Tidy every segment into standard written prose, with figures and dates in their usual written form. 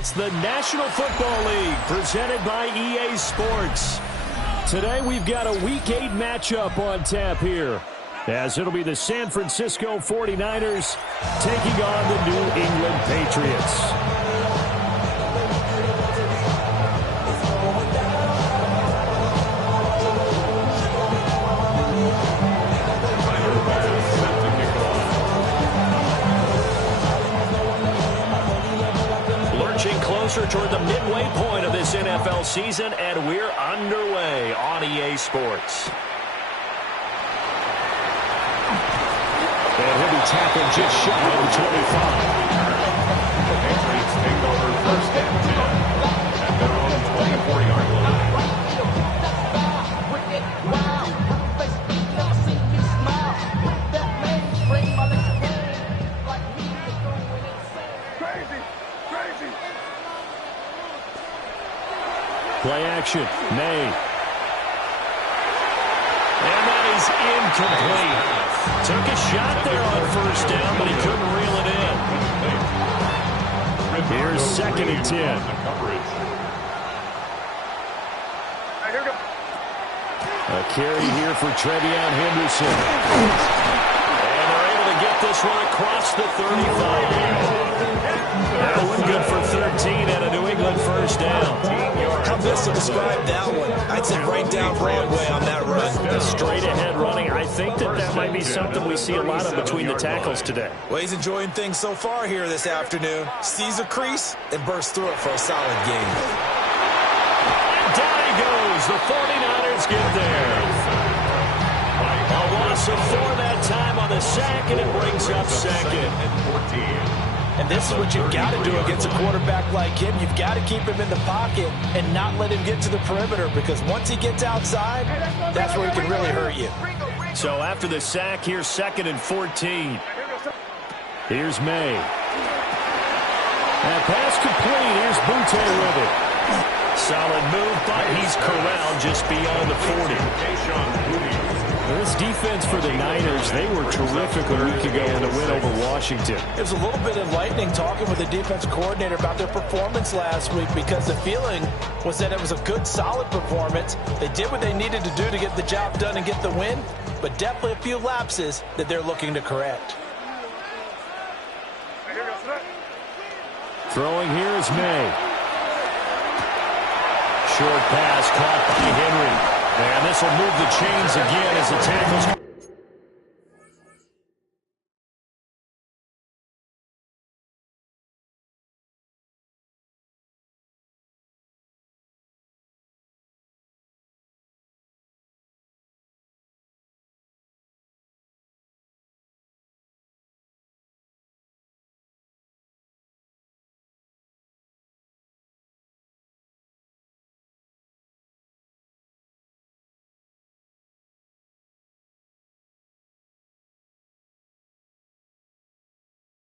It's the National Football League presented by EA Sports. Today we've got a Week 8 matchup on tap here, as it'll be the San Francisco 49ers taking on the New England Patriots. Closer toward the midway point of this NFL season, and we're underway on EA Sports. And he'll be tackled just shy of the 25. The Patriots take over first and 10 at their own 24-yard line. Play action, May. And that is incomplete. Took a shot there on first down, but he couldn't reel it in. Here's second and 10. A carry here for Trevion Henderson. And they're able to get this one across the 35. That one good for 13 and a New England first down. How best to describe that one? I'd say right down Broadway on that run. Straight ahead running. I think that might be something we see a lot of between the tackles today. Well, he's enjoying things so far here this afternoon. Sees a crease and bursts through it for a solid gain. And down he goes. The 49ers get there. A loss of 4 that time on the sack, and it brings up second. And this is what you've got to do against a quarterback like him. You've got to keep him in the pocket and not let him get to the perimeter, because once he gets outside, that's where he can really hurt you. So after the sack, here's second and 14. Here's May. And pass complete. Here's Butte with it. Solid move, but he's corralled just beyond the 40. This defense for the Niners, they were terrific a week ago in the win over Washington. There's a little bit enlightening talking with the defense coordinator about their performance last week, because the feeling was that it was a good, solid performance. They did what they needed to do to get the job done and get the win, but definitely a few lapses that they're looking to correct. Throwing here is May. Short pass caught by Henry. And this will move the chains again as the tackles.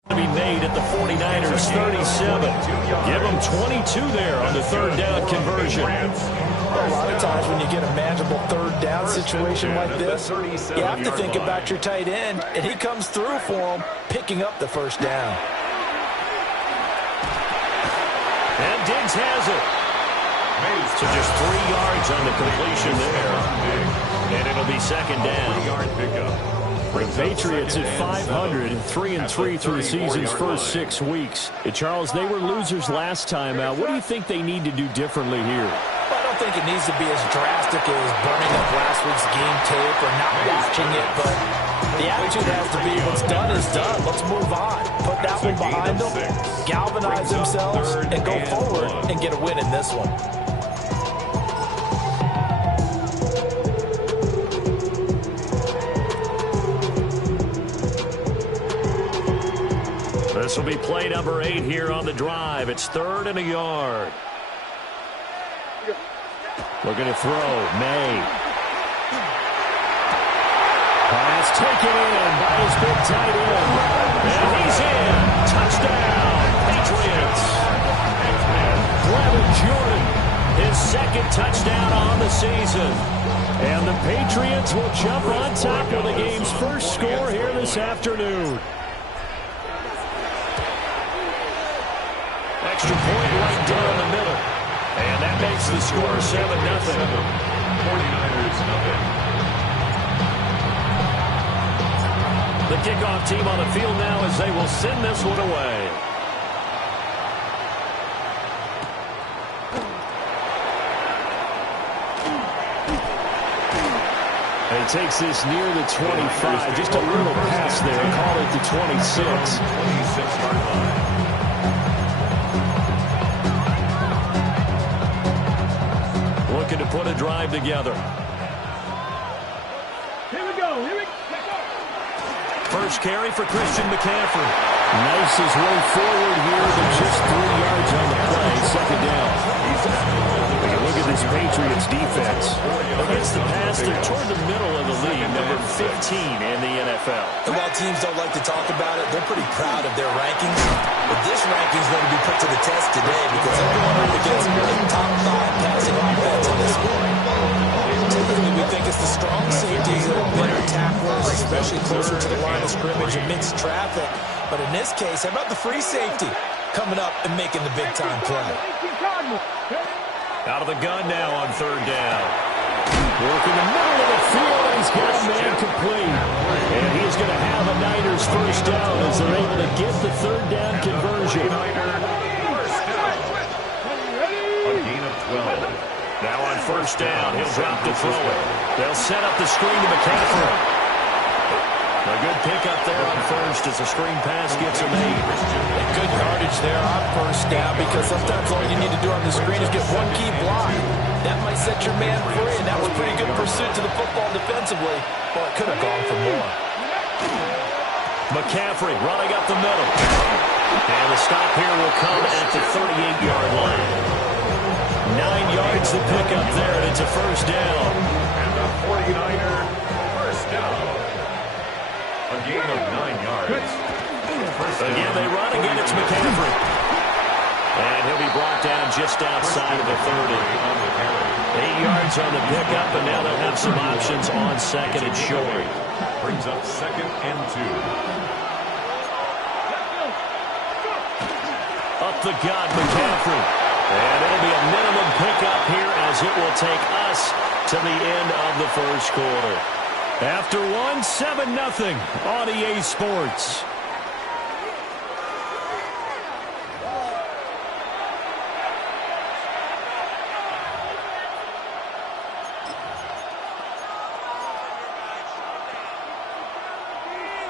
To be made at the 49ers 37. Give them 22 there on the third down conversion. A lot of times when you get a manageable third down situation like this, you have to think about your tight end, and he comes through for him, picking up the first down. And Diggs has it. So just 3 yards on the completion there. And it'll be second down. 3-yard pickup. The Patriots at 500, 3-3 through the season's first 6 weeks. Charles, they were losers last time out. What do you think they need to do differently here? Well, I don't think it needs to be as drastic as burning up last week's game tape or not watching it, but the attitude has to be what's done is done. Let's move on. Put that one behind them, galvanize themselves, and go forward and get a win in this one. This will be play number 8 here on the drive. It's 3rd and a yard. Looking to throw. May. Pass taken in by his big tight end. And he's in. Touchdown, Patriots. Brevin Jordan, his second touchdown on the season. And the Patriots will jump on top of the game's first score here this afternoon. extra point right down the middle. And that makes the score 7-0. 49ers nothing. The kickoff team on the field now as they will send this one away. And he takes this near the 25. Just a little pass there. Call it the 26. 26-yard line. Looking to put a drive together. Here we go. First carry for Christian McCaffrey. Nice his way forward here, but just 3 yards on the play. Second down. When you look at this Patriots defense, against the pass, they're toward the middle of the league, number 15 in the NFL. And while teams don't like to talk about it, they're pretty proud of their rankings. But this ranking is going to be put to the test today because they're going up against a top 5 passing offense in this one. Typically, we think it's the strong safeties that are better tacklers, especially closer to the line of scrimmage amidst traffic. But in this case, how about the free safety coming up and making the big-time play? Out of the gun now on third down. Working the middle of the field, and he's got a man complete. And he's going to have a Niners first down as they're able to get the third down conversion. A gain of 12. Now on first down, he'll drop to throw it. They'll set up the screen to McCaffrey. A good pickup there on first as the screen pass gets him made. And good yardage there on first down because sometimes all you need to do on the screen is get one key block. That might set your man free, and that was pretty good pursuit to the football defensively. Well, it could have gone for more. McCaffrey running up the middle. And the stop here will come at the 38-yard line. 9 yards to pick up there, and it's a first down. And the 49er first down. A gain of 9 yards. Again, they run. Again, it's McCaffrey. And he'll be brought down just outside of the 30. 8 yards on the pickup, and now they'll have some options on second and short. Brings up 2nd and 2. Up the gut, McCaffrey. And it'll be a minimum pickup here as it will take us to the end of the first quarter. After 7-0 on EA Sports.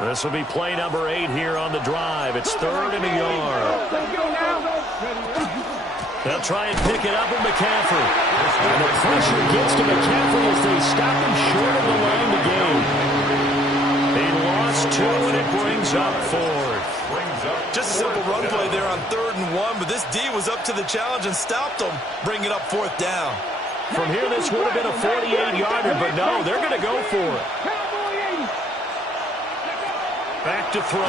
This will be play number 8 here on the drive. It's 3rd and a yard. They'll try and pick it up with McCaffrey. And the pressure gets to McCaffrey as they stop him short of the line to gain. He lost 2, and it brings up 4th. Just a simple run play there on 3rd and 1, but this D was up to the challenge and stopped him, bringing up 4th down. From here, this would have been a 48-yarder, but no, they're going to go for it. Back to throw.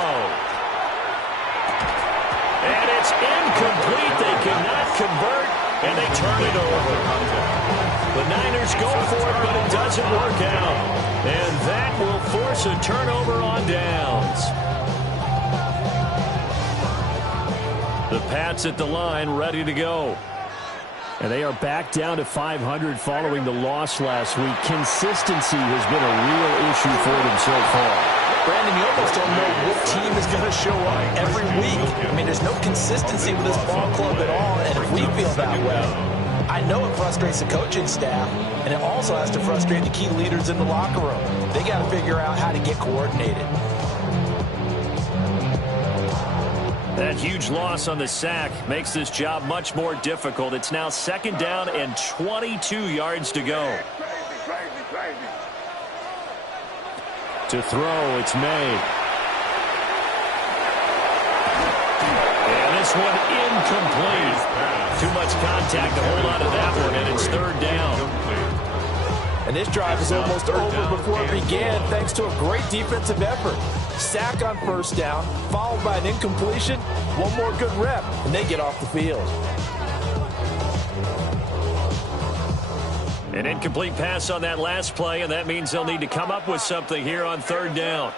And it's incomplete. They cannot convert, and they turn it over. The Niners go for it, but it doesn't work out. And that will force a turnover on downs. The Pats at the line, ready to go. And they are back down to 500 following the loss last week. Consistency has been a real issue for them so far. Brandon, you almost don't know what team is going to show up every week. I mean, there's no consistency with this ball club at all, and if we feel that way, I know it frustrates the coaching staff, and it also has to frustrate the key leaders in the locker room. They got to figure out how to get coordinated. That huge loss on the sack makes this job much more difficult. It's now 2nd down and 22 yards to go. To throw, it's made. And this one incomplete. Too much contact to hold on to that one, and it's 3rd down. And this drive is almost over before it began thanks to a great defensive effort. Sack on first down, followed by an incompletion, one more good rep, and they get off the field. An incomplete pass on that last play, and that means they'll need to come up with something here on 3rd down.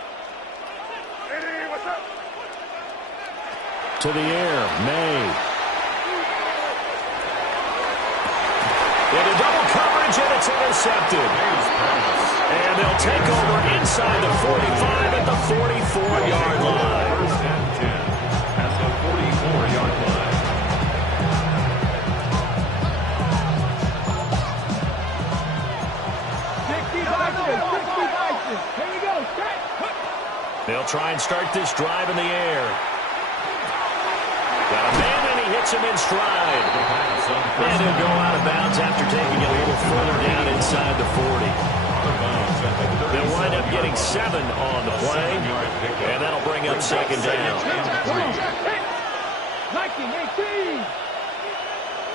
To the air, May. Into double coverage, and it's intercepted. And they'll take over inside the 45 at the 44-yard line. First and 10 at the 44-yard line. Here we go. They'll try and start this drive in the air. Got a man, and he hits him in stride. And he'll go out of bounds after taking it a little further down inside the 40. They'll wind up getting 7 on the play, and that'll bring up second down. 19, 18.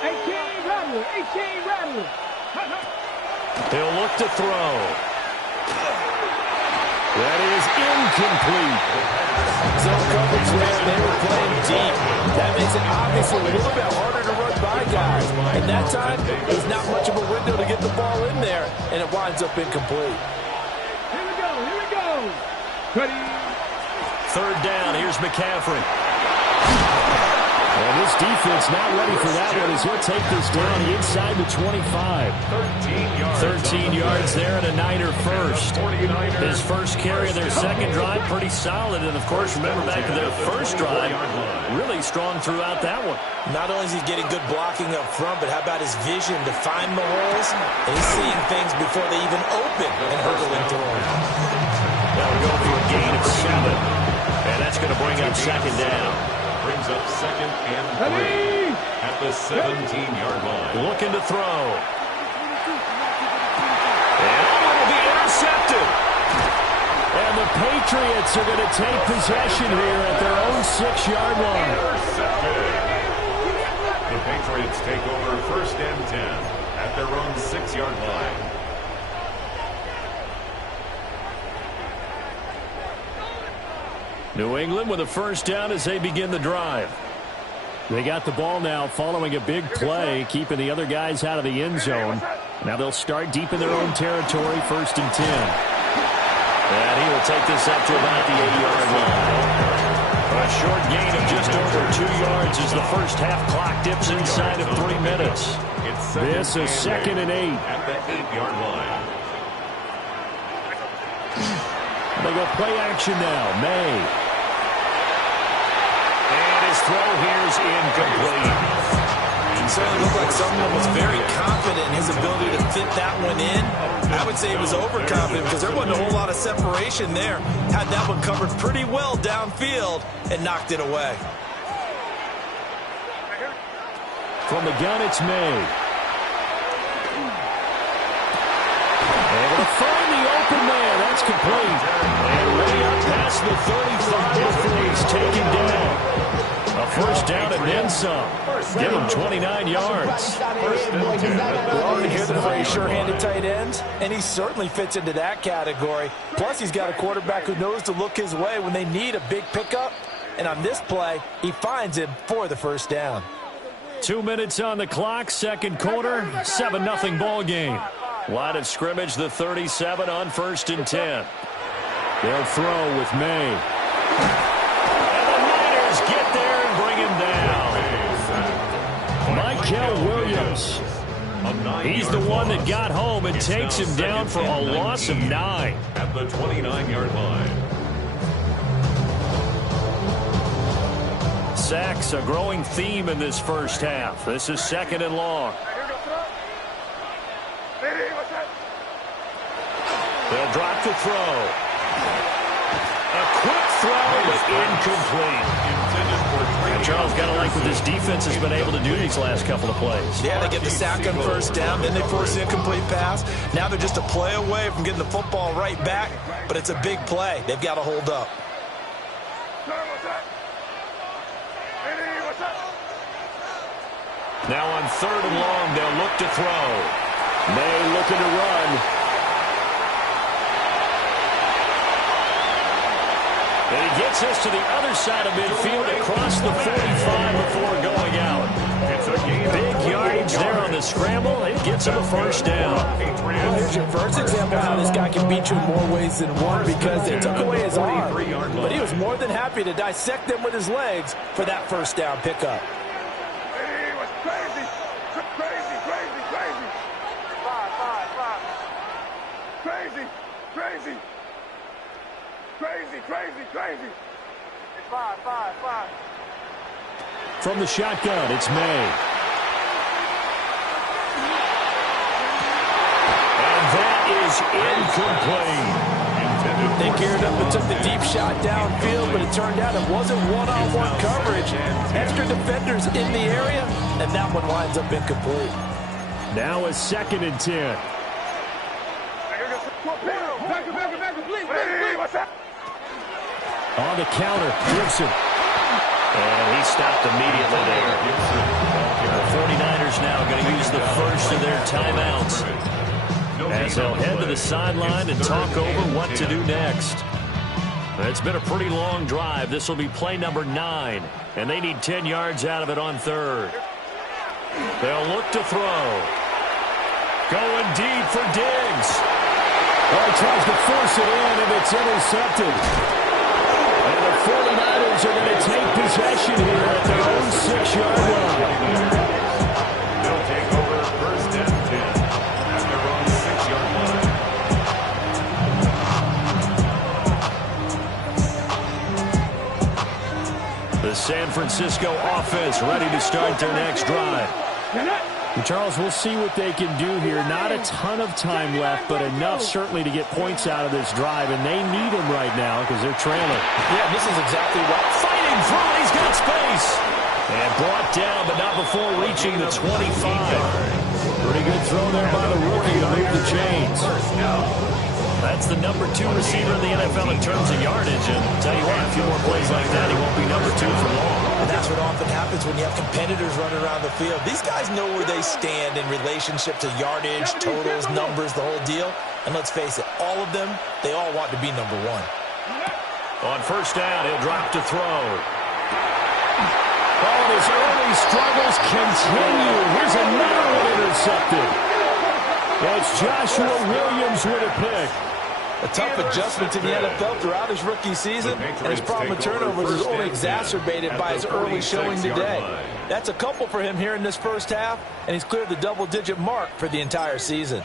18, Rattler. 18, Rattler. He'll look to throw. That is incomplete. Zone coverage there. They were playing deep. That makes it obviously a little bit harder to run by guys. And that time, there's not much of a window to get the ball in there, and it winds up incomplete. Here we go. Here we go. Ready. Third down. Here's McCaffrey. And this defense not ready for that one as he'll take this down inside the 25. 13 yards there and a Niner first. His first carry of their second drive, pretty solid. And, of course, remember back to their first drive, really strong throughout that one. Not only is he getting good blocking up front, but how about his vision to find the holes? And he's seeing things before they even open and hurdling through them. That'll go for a gain of 7. And that's going to bring up second down. Brings up second and 3 at the 17-yard line. Looking to throw. And it'll be intercepted. And the Patriots are going to take possession here at their own 6-yard line. Intercepted. The Patriots take over first and 10 at their own 6-yard line. New England with a first down as they begin the drive. They got the ball now following a big play, keeping the other guys out of the end zone. Now they'll start deep in their own territory, first and 10. And he will take this up to about the 8-yard line. A short gain of just over 2 yards as the first half clock dips inside of 3 minutes. This is second and 8. At the 8-yard line. They go play action now. May. And his throw here is incomplete. It certainly looked like someone was very confident in his ability to fit that one in. I would say he was overconfident because there wasn't a whole lot of separation there. Had that one covered pretty well downfield and knocked it away. From the gun, it's May. Able to find the open man. That's complete. And way up past the 35 before he's taken down. A first down and then some. Give him 29 yards. We often hear the phrase sure-handed tight ends, and he certainly fits into that category. Plus, he's got a quarterback who knows to look his way when they need a big pickup. And on this play, he finds him for the first down. 2 minutes on the clock, second quarter, 7-0 ball game. Line of scrimmage, the 37 on first and 10. They'll throw with May. And the Niners get there and bring him down. Michael Williams. He's the one that got home and takes him down for a loss of 9. At the 29-yard line. Sacks, a growing theme in this first half. This is second and long. They'll drop the throw. A quick throw, but incomplete. And Charles, got to like what this defense has been able to do these last couple of plays. Yeah, they get the sack on first down, then they force the incomplete pass. Now they're just a play away from getting the football right back, but it's a big play. They've got to hold up. Now on third and long, they'll look to throw. May looking to run. And he gets us to the other side of midfield across the 45 before going out. Big yardage there on the scramble. It gets him a first down. Well, here's your first example of how this guy can beat you in more ways than one because they took away his arm. But he was more than happy to dissect them with his legs for that first down pickup. From the shotgun, it's May. And that is incomplete. They geared up and took the deep shot downfield, but it turned out it wasn't one-on-one coverage. Extra defenders in the area, and that one winds up incomplete. Now a 2nd and 10. On the counter, Gibson. And he stopped immediately there. The 49ers now going to use the first of their timeouts, as they'll head to the sideline and talk over what to do next. It's been a pretty long drive. This will be play number 9, and they need 10 yards out of it on 3rd. They'll look to throw. Going deep for Diggs. Oh, he tries to force it in, and it's intercepted. And the 49ers are going to take possession here at their own 6-yard line. They'll take over 1st and 10 at their own 6-yard line. The San Francisco offense ready to start their next drive. And Charles, we'll see what they can do here. Not a ton of time left, but enough certainly to get points out of this drive, and they need them right now because they're trailing. Yeah, this is exactly what. Fighting through, he's got space. And brought down, but not before reaching the 25. Pretty good throw there by the rookie to move the chains. That's the number 2 receiver in the NFL in terms of yardage. And tell you what, a few more plays like that, he won't be number 2 for long. And that's what often happens when you have competitors running around the field. These guys know where they stand in relationship to yardage, totals, numbers, the whole deal. And let's face it, all of them, they all want to be number 1. On 1st down, he'll drop to throw. Oh, and his early struggles continue. Here's another one intercepted. It's Joshua Williams with a pick. A tough adjustment to the NFL throughout his rookie season, and his problem with turnovers is only exacerbated by his early showing today. That's a couple for him here in this first half, and he's cleared the double-digit mark for the entire season.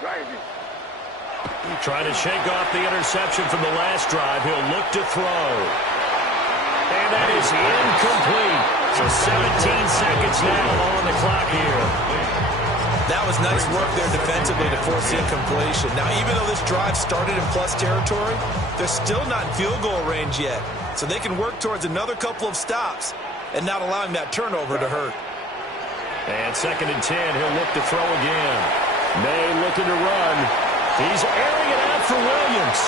Crazy. Trying to shake off the interception from the last drive. He'll look to throw. And that is incomplete. So 17 seconds now on the clock here. That was nice work there defensively to force the incompletion. Now, even though this drive started in plus territory, they're still not in field goal range yet. So they can work towards another couple of stops and not allowing that turnover to hurt. And 2nd and 10, he'll look to throw again. May looking to run. He's airing it out for Williams.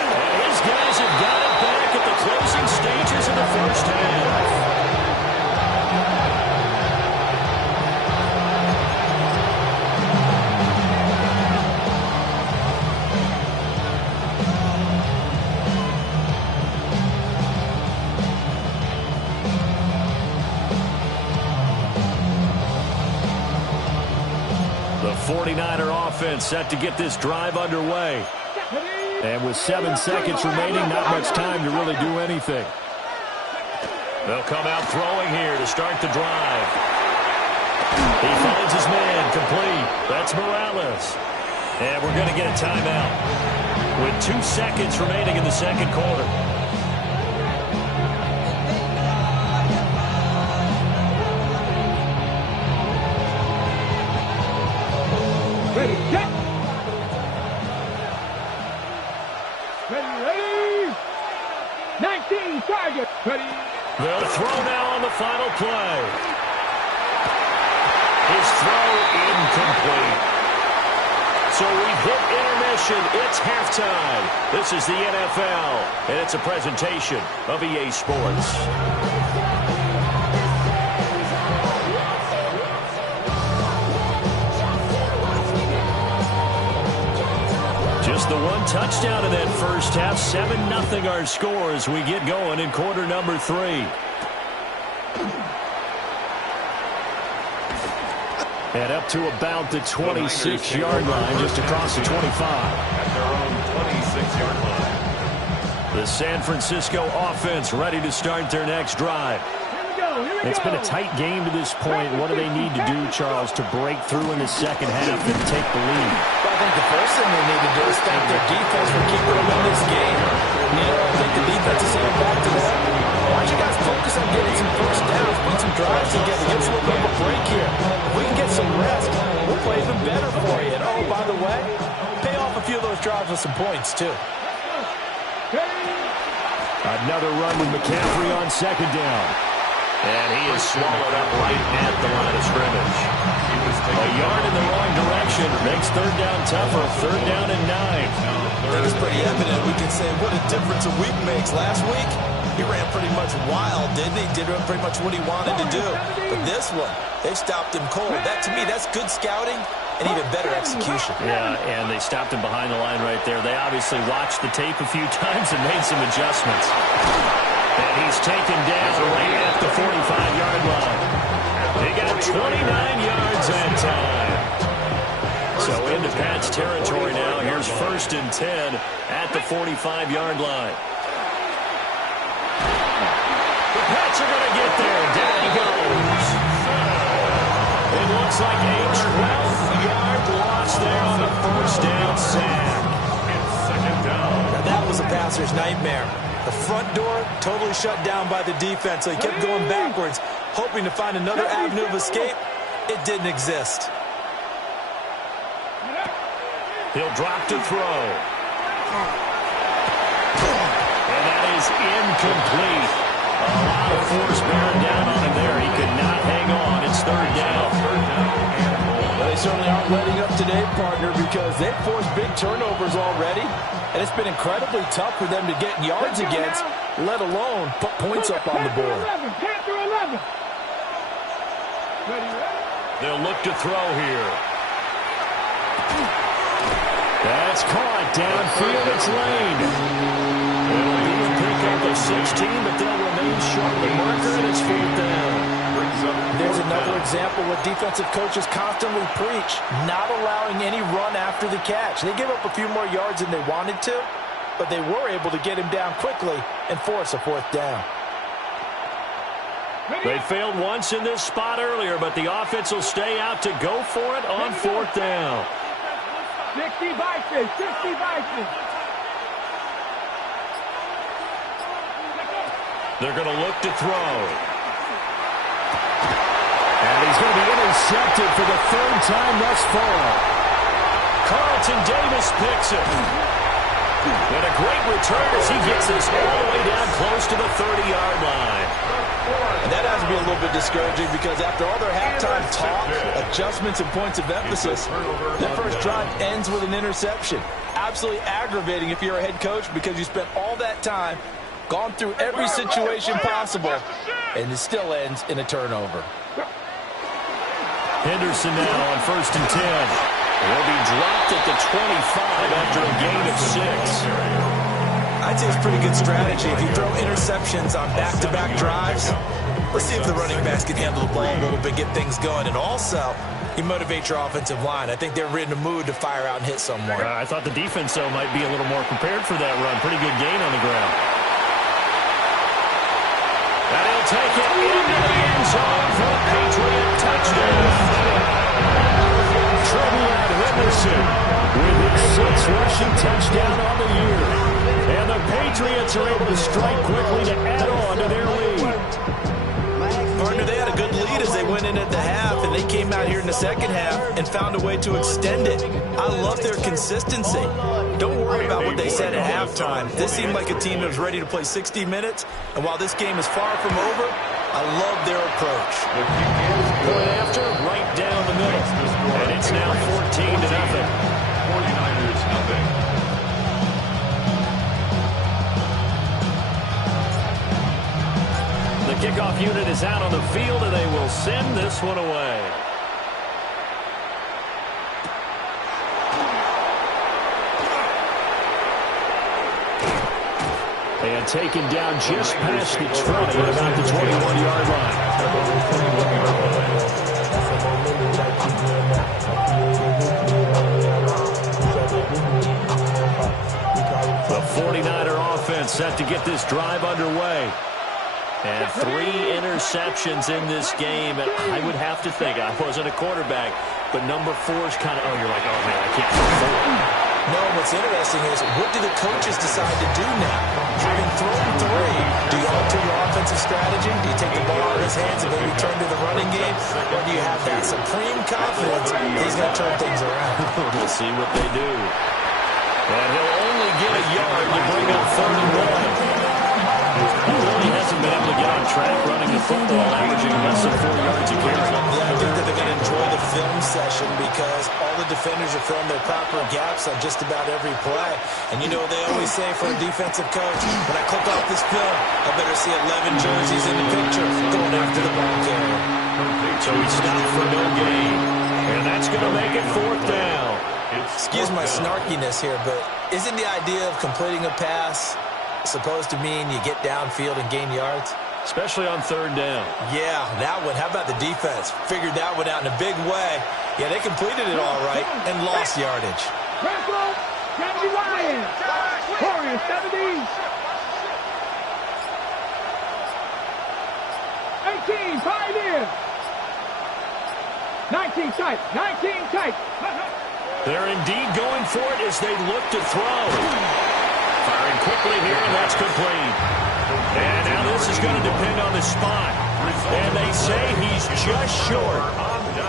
And his guys have got it back at the closing stages of the first half. The 49er offense set to get this drive underway. And with 7 seconds remaining, not much time to really do anything. They'll come out throwing here to start the drive. He finds his man complete. That's Morales. And we're going to get a timeout with 2 seconds remaining in the second quarter. Ready, set. Ready. 19 target. Ready. They'll throw now on the final play. His throw incomplete. So we've hit intermission. It's halftime. This is the NFL, and it's a presentation of EA Sports. Just the one touchdown in that first half. 7-0 our score as we get going in quarter number 3. And up to about the 26-yard line, just across the 25. At their own 26-yard line. The San Francisco offense ready to start their next drive. It's been a tight game to this point. What do they need to do, Charles, to break through in the second half and take the lead? Well, I think the first thing they need to do is thank their defense for keeping them in this game. I think the defense is saying back to them. Why don't you guys focus on getting some first downs, put some drives together, get us a little bit of a break here. If we can get some rest, we'll play even better for you. And, oh, by the way, pay off a few of those drives with some points, too. Another run with McCaffrey on second down. And he is swallowed up right at the line of scrimmage. A yard in the wrong direction makes third down tougher. Third down and 9. I think it's pretty evident. We can say what a difference a week makes. Last week, he ran pretty much wild, didn't he? Did pretty much what he wanted to do. But this one, they stopped him cold. That, to me, that's good scouting and even better execution. Yeah, and they stopped him behind the line right there. They obviously watched the tape a few times and made some adjustments. And he's taken down right at the 45-yard line. He got 29 yards that time. So into Pats territory now. Here's 1st and 10 at the 45-yard line. The Pats are going to get there. Down he goes. It looks like a 12-yard loss there on the first down sack. It's second down. Now that was a passer's nightmare. The front door totally shut down by the defense, so he kept going backwards, hoping to find another avenue of escape. It didn't exist. He'll drop to throw. And that is incomplete. A lot of force bearing down on him there. He could not hang on. It's third down. Well, they certainly aren't letting up today, partner, because they've forced big turnovers already. And it's been incredibly tough for them to get yards against, let alone put points up on the board. They'll look to throw here. That's caught downfield. It's Lane. It'll be a pickup of 16, but they'll remain short of the marker, and it's 4th down. There's another example what defensive coaches constantly preach, not allowing any run after the catch. They give up a few more yards than they wanted to, but they were able to get him down quickly and force a 4th down. They failed once in this spot earlier, but the offense will stay out to go for it on 4th down. 60 Vikings, 60 Vikings. They're going to look to throw. And he's going to be intercepted for the 3rd time thus far. Carlton Davis picks it. And a great return as he gets this all the way down close to the 30-yard line. And that has to be a little bit discouraging because after all their halftime talk, adjustments, and points of emphasis, their first drive ends with an interception. Absolutely aggravating if you're a head coach because you spent all that time, gone through every situation possible, and it still ends in a turnover. Henderson now on 1st and 10. Will be dropped at the 25 after a gain of 6. I'd say it's pretty good strategy. If you throw interceptions on back-to-back drives, let's see if the running backs can handle the ball a little bit, get things going. And also, you motivate your offensive line. I think they're in a mood to fire out and hit someone. I thought the defense, though, might be a little more prepared for that run. Pretty good gain on the ground. And he'll take it into the end zone for a Patriot touchdown. Trevion Henderson with his 6th rushing touchdown on the year. And the Patriots are able to strike quickly to add on to their lead. Partner, they had a good lead as they went in at the half, and they came out here in the second half and found a way to extend it. I love their consistency. Don't worry about what they said at halftime. This seemed like a team that was ready to play 60 minutes, and while this game is far from over, I love their approach. Point after, right down the middle. And it's now 14-0. 49ers nothing. The kickoff unit is out on the field, and they will send this one away. And taken down just past the 20 at about the 21-yard line. set to get this drive underway. And 3 interceptions in this game. And I would have to think, I wasn't a quarterback, but number 4 is kind of, oh, you're like, oh, man, I can't throw 4. No, what's interesting is, what do the coaches decide to do now? Having thrown 3, do you alter your offensive strategy? Do you take the ball out of his hands and maybe turn to the running game? Or do you have that supreme confidence he's going to turn things around? We'll see what they do. And he'll only get a yard to bring up 3rd and 1. He really hasn't been able to get on track running the football, averaging less than 4 yards a carry. Yeah, I think that they're going to enjoy the film session because all the defenders are filling their proper gaps on just about every play. And you know what they always say for a defensive coach, when I click off this film, I better see 11 jerseys in the picture going after the ball carrier. So he stopped for no gain. And that's going to make it 4th down. Excuse my snarkiness here, but isn't the idea of completing a pass supposed to mean you get downfield and gain yards? Especially on 3rd down. Yeah, that one. How about the defense? Figured that one out in a big way. Yeah, they completed it all right and lost yardage. Wrestle, Kennedy Ryan, Corey 70. 18, Pioneer. 19 tight, 19 tight. They're indeed going for it as they look to throw. Firing quickly here, and that's complete. And now this is going to depend on the spot. And they say he's just short.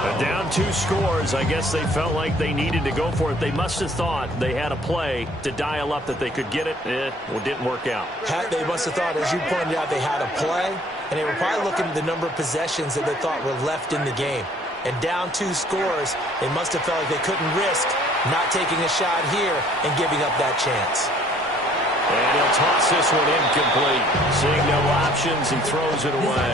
But down 2 scores, I guess they felt like they needed to go for it. They must have thought they had a play to dial up that they could get it. Well, it didn't work out. They must have thought, as you pointed out, they had a play. And they were probably looking at the number of possessions that they thought were left in the game. And down 2 scores, they must have felt like they couldn't risk not taking a shot here and giving up that chance. And he'll toss this one incomplete. Seeing no options, he throws it away.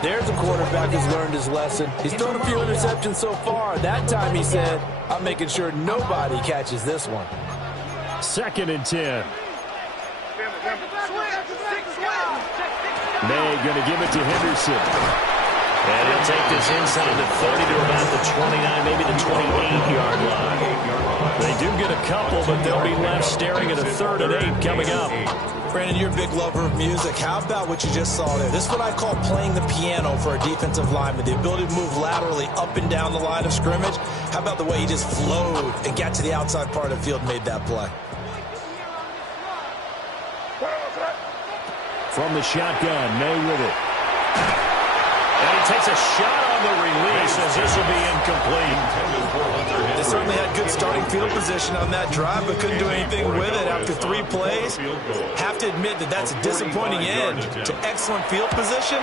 There's a quarterback who's learned his lesson. He's thrown a few interceptions so far. That time he said, I'm making sure nobody catches this one. 2nd and 10. May going to give it to Henderson. And he'll take this inside the 30 to about the 29, maybe the 28-yard line. They do get a couple, but they'll be left staring at a 3rd and 8 coming up. Brandon, you're a big lover of music. How about what you just saw there? This is what I call playing the piano for a defensive lineman, the ability to move laterally up and down the line of scrimmage. How about the way he just flowed and got to the outside part of the field and made that play? From the shotgun, May with it. And he takes a shot on the release as this will be incomplete. They certainly had good starting field position on that drive, but couldn't do anything with it after 3 plays. Have to admit that that's a disappointing end to excellent field position.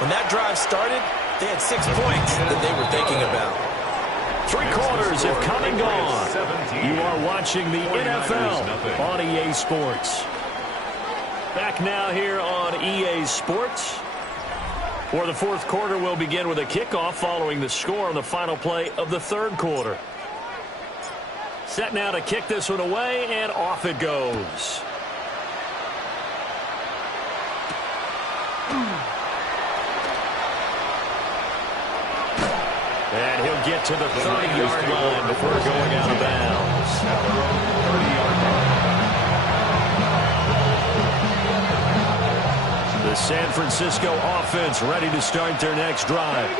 When that drive started, they had 6 points that they were thinking about. 3 quarters have come and gone. You are watching the NFL on EA Sports. Back now here on EA Sports. For the 4th quarter, will begin with a kickoff following the score on the final play of the 3rd quarter. Set now to kick this one away, and off it goes. And he'll get to the 30-yard line before going out of bounds. 30-yard line. The San Francisco offense ready to start their next drive.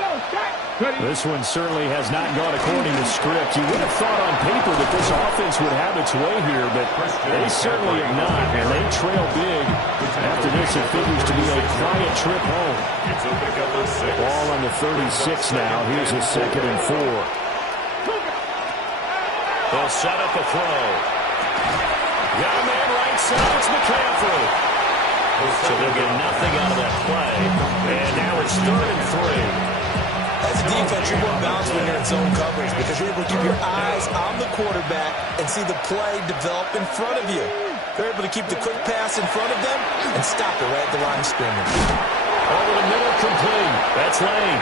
This one certainly has not gone according to script. You would have thought on paper that this offense would have its way here, but they certainly have not, and they trail big. After this, it figures to be a quiet trip home. Ball on the 36 now. Here's a 2nd and 4. They'll set up a throw. Got a man right side. It's McCaffrey. So they'll get nothing out of that play. And now it's 3rd and 3. As a defense, you're more balanced when you're in zone coverage because you're able to keep your eyes on the quarterback and see the play develop in front of you. They're able to keep the quick pass in front of them and stop it right at the line of scrimmage. Over the middle, complete. That's Lane.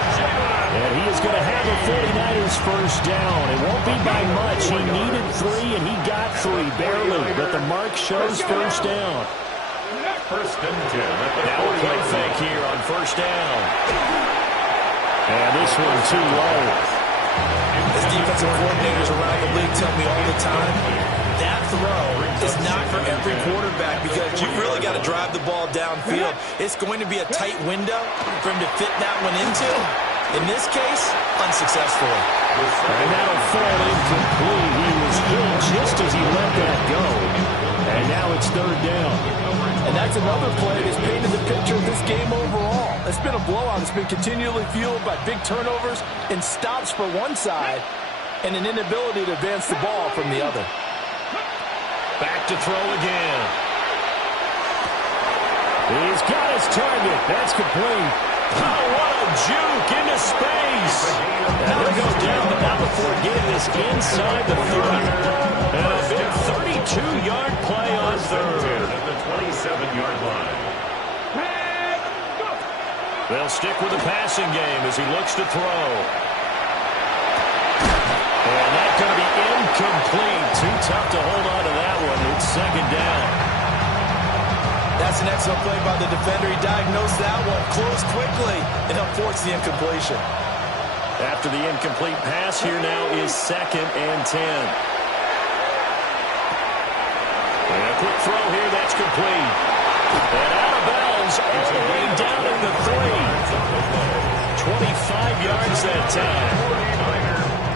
And he is going to have a 49ers first down. It won't be by much. He needed 3, and he got 3, barely. But the mark shows first down. 1st and 10. Now a play fake here on 1st down. And this one too low. As defensive coordinators around the league tell me all the time, that throw is not for every quarterback because you really got to drive the ball downfield. It's going to be a tight window for him to fit that one into. In this case, unsuccessfully. And that'll fall incomplete. He was hit just as he let that go. And now it's third down. And that's another play that's painted the picture of this game overall. It's been a blowout. It's been continually fueled by big turnovers and stops for one side and an inability to advance the ball from the other. Back to throw again. He's got his target. That's complete. Oh, what a juke into space. And he'll go down, but not before getting this inside the 30. And a big 32-yard play on third. At the 27-yard line. They'll stick with the passing game as he looks to throw. And that's going to be incomplete. Too tough to hold on to that one. It's second down. That's an excellent play by the defender. He diagnosed that one, closed quickly, and helped force the incompletion. After the incomplete pass, here now is 2nd and 10. And a quick throw here, that's complete. And out of bounds, all the way down at the 3. 25 yards that time.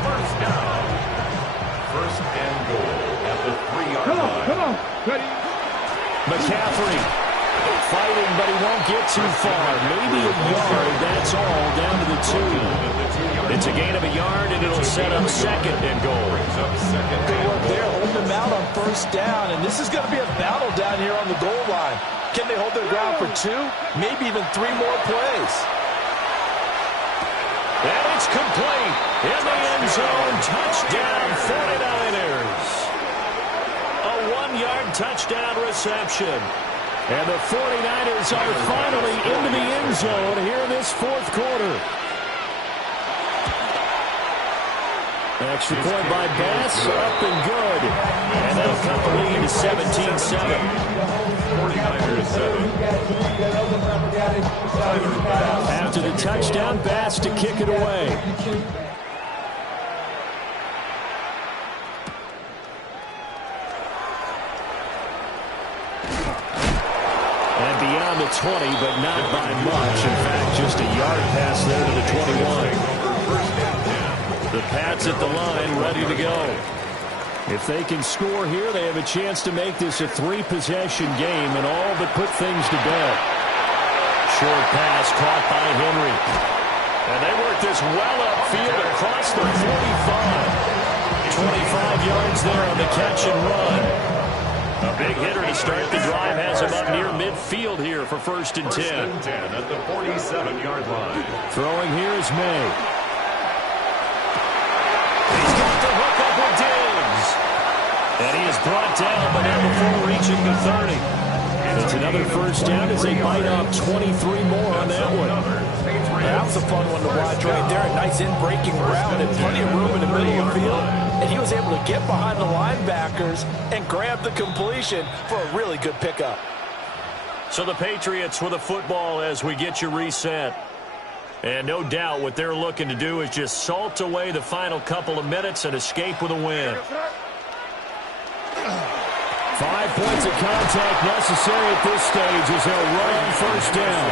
First down. First and goal at the 3-yard line. Come on, ready. McCaffrey fighting, but he won't get too far. Maybe a yard, that's all, down to the 2. It's a gain of a yard, and it'll set up 2nd and goal. Good work there, hold them out on first down, and this is going to be a battle down here on the goal line. Can they hold their ground for 2, maybe even 3 more plays? And it's complete. In the end zone, touchdown 49ers. A 1-yard touchdown reception. And the 49ers are finally into the end zone here in this 4th quarter. Extra point by Bass, up and good. And that'll cut the lead to 17-7. 49ers 7. After the touchdown, Bass to kick it away. And beyond the 20, but not by much. In fact, just a yard pass there to the 21. The Pats at the line, ready to go. If they can score here, they have a chance to make this a 3-possession game and all but put things to bed. Short pass caught by Henry. And they work this well upfield across the 45. 25 yards there on the catch and run. A big hitter to start the drive has him up near midfield here for 1st and 10. First and 10 at the 47-yard line. Throwing here is May. He's got the hook up with Diggs. And he is brought down, but not before reaching the 30. It's another first down as they bite off 23 more on that one. That was a fun one to watch right there. A nice in-breaking route and plenty of room in the middle of the field. And he was able to get behind the linebackers and grab the completion for a really good pickup. So the Patriots with a football as we get you reset. And no doubt what they're looking to do is just salt away the final couple of minutes and escape with a win. 5 points of contact necessary at this stage as they'll run on first down.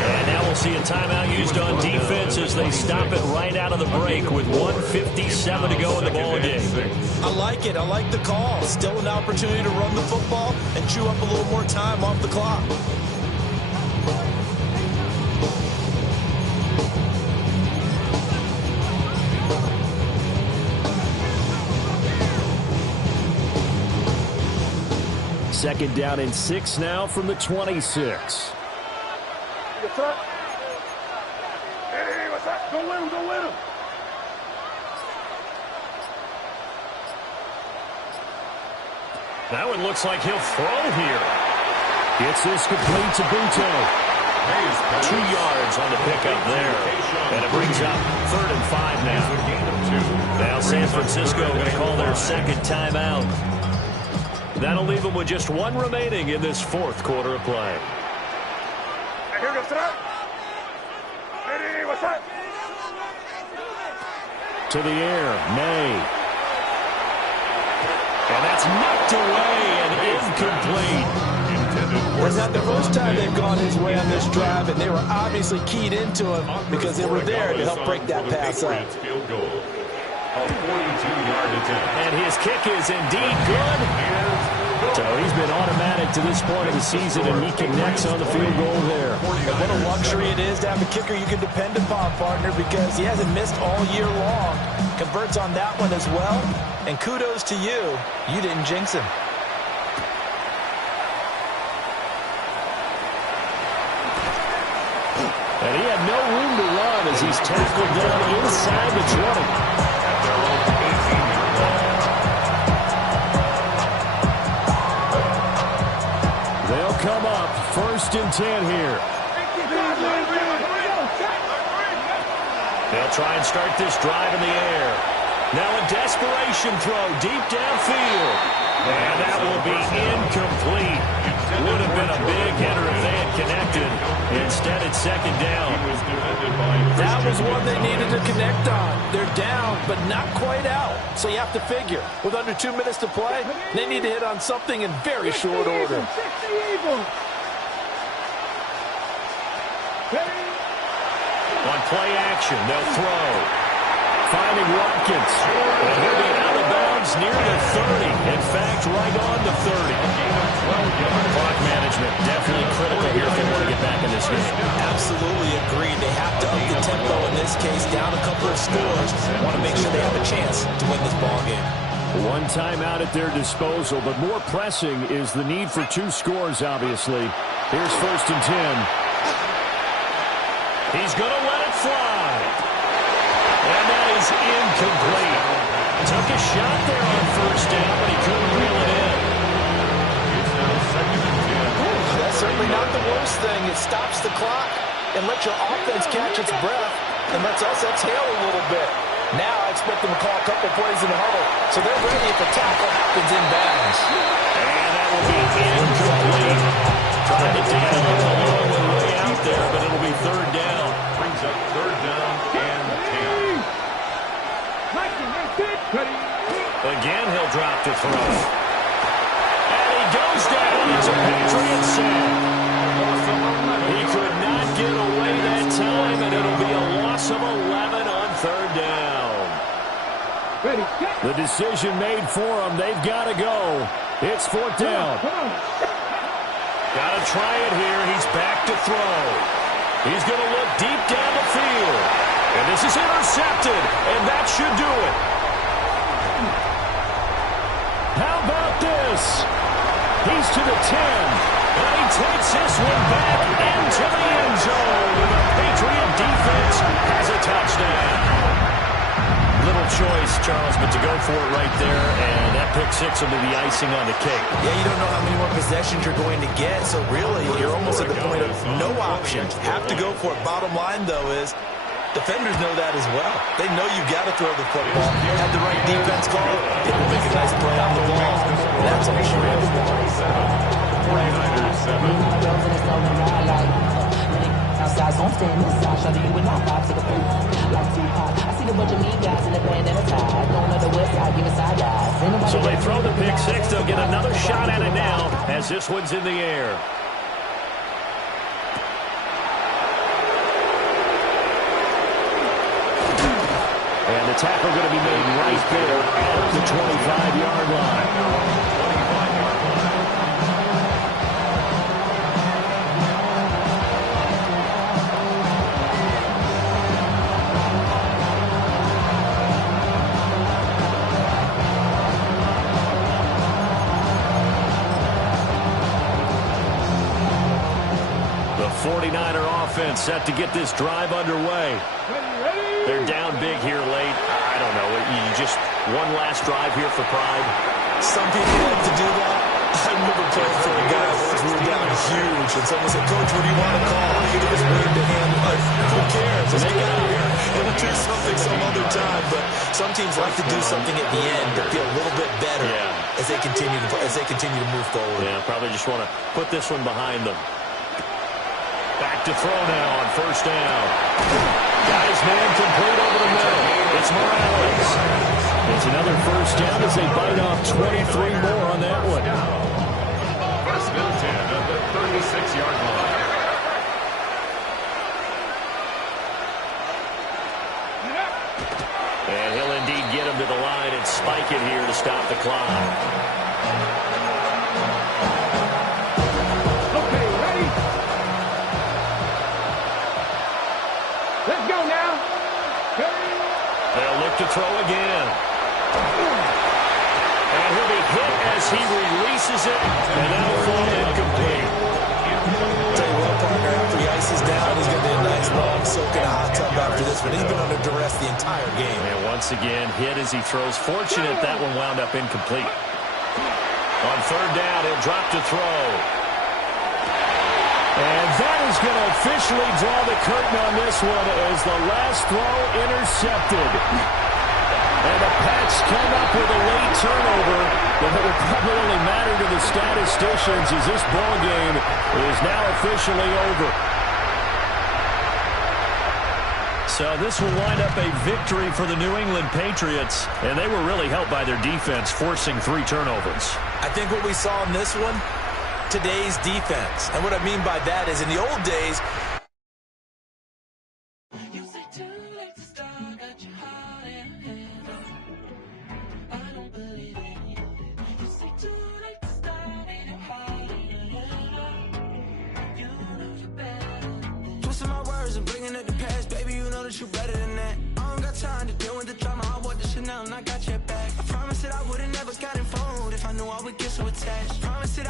And now we'll see a timeout used on defense as they stop it right out of the break with 1:57 to go in the ball game. I like it. I like the call. Still an opportunity to run the football and chew up a little more time off the clock. Second down and 6 now from the 26. Hey, what's up? Go win him, go win him. That one looks like he'll throw here. Gets this complete to Buto. 2 yards on the pickup there. And it brings up 3rd and 5 now. Now San Francisco going to call their second timeout. That'll leave them with just 1 remaining in this 4th quarter of play. Here goes that. Hey, what's up? To the air, May. And that's knocked away and incomplete. It's not the first time they've gone his way on this drive, and they were obviously keyed into him because they were there to help break that pass up. Field goal. A 42-yard attempt. And his kick is indeed good. So he's been automatic to this point of the season, and he connects on the field goal there. What a luxury it is to have a kicker you can depend upon, partner, because he hasn't missed all year long. Converts on that one as well, and kudos to you. You didn't jinx him. And he had no room to run as he's tackled down inside the 20. They'll come up 1st and 10 here. They'll try and start this drive in the air. Now a desperation throw deep downfield. And that will be incomplete. Would have been a big hitter if they had connected. Instead, it's 2nd down. That was one they needed to connect on. They're down, but not quite out. So you have to figure, with under 2 minutes to play, they need to hit on something in very short order. On play action, they'll throw. Finding Watkins. And he'll be out of bounds near the 30. In fact, right on the 30. Clock management definitely critical here if they want to get back in this game. Absolutely agreed. They have to up the tempo in this case, down a couple of scores. Want to make sure they have a chance to win this ball game. One timeout at their disposal, but more pressing is the need for 2 scores, obviously. Here's 1st and 10. He's going to let it fly. And that is incomplete. Took a shot there on 1st down, but he couldn't reel it in. It's now 2nd and 10. That's certainly not the worst thing. It stops the clock and lets your offense catch its breath and lets us exhale a little bit. Now I expect them to call a couple plays in the huddle, so they're ready if a tackle happens in bounds. And that will be incomplete. Tried to dig it up along the way out there, but it'll be 3rd down. Brings up 3rd down and 10. Again, he'll drop to throw. And he goes down. It's a Patriot sack. He could not get away that time, and it'll be a loss of 11 on 3rd down. The decision made for them. They've got to go. It's 4th down. Got to try it here. He's back to throw. He's going to look deep down the field. And this is intercepted, and that should do it. How about this? He's to the 10. And he takes this one back into the end zone. And the Patriot defense has a touchdown. Little choice, Charles, but to go for it right there, and that pick 6 will be the icing on the cake. Yeah, you don't know how many more possessions you're going to get, so really you're almost at the point of no options. Have to go for it. Bottom line, though, is defenders know that as well. They know you've got to throw the football. Have the right defense call. It will make a nice play on the ball. That's all sure is. 49ers 7. Outside, so I'm standing inside, shawty, you would not vibe to the pool. Like Tupac, I see a bunch of mean guys in the band and a tie. Going on the west side, giving side eyes. So they throw the pick 6. They'll get another shot at it now as this one's in the air. And the tackle going to be made right there at the 25-yard line. The 49er offense set to get this drive underway. They're down big here late. I don't know. You just one last drive here for pride. Some people like to do that. I remember playing for a guy once we were down huge, and someone said, "Coach, what do you want to call?" He just waved a hand. Like, who cares? Let's get out of here. We'll do something some other time. But some teams like to do something at the end to feel a little bit better as they continue to move forward. Yeah, probably just want to put this one behind them. Back to throw now on 1st down. Got his man complete over the middle. It's It's Morales. It's another first down as they bite off 23 more on that one. First and 10 at the 36-yard line. And he'll indeed get him to the line and spike it here to stop the clock. Okay, ready? Let's go now. They'll look to throw again. And he'll be hit as he releases it, and that'll fall incomplete. Tell you what, partner, after he ices down, he's going to be a nice long soak in a hot tub after this one. He's been under duress the entire game. And once again, hit as he throws. Fortunate that one wound up incomplete. On third down, he'll drop to throw. And that is going to officially draw the curtain on this one as the last throw intercepted. And the Pats come up with a late turnover that will probably only matter to the statisticians as this ball game is now officially over. So this will wind up a victory for the New England Patriots, and they were really helped by their defense, forcing 3 turnovers. I think what we saw in this one, today's defense. And what I mean by that is in the old days, twisting my words and bringing it to pass. Baby, you know that you better than that. I don't got time to deal with the drama. I want the Chanel and I got your back. I promised that I would've never gotten phone if I knew I would get so attached. Promise that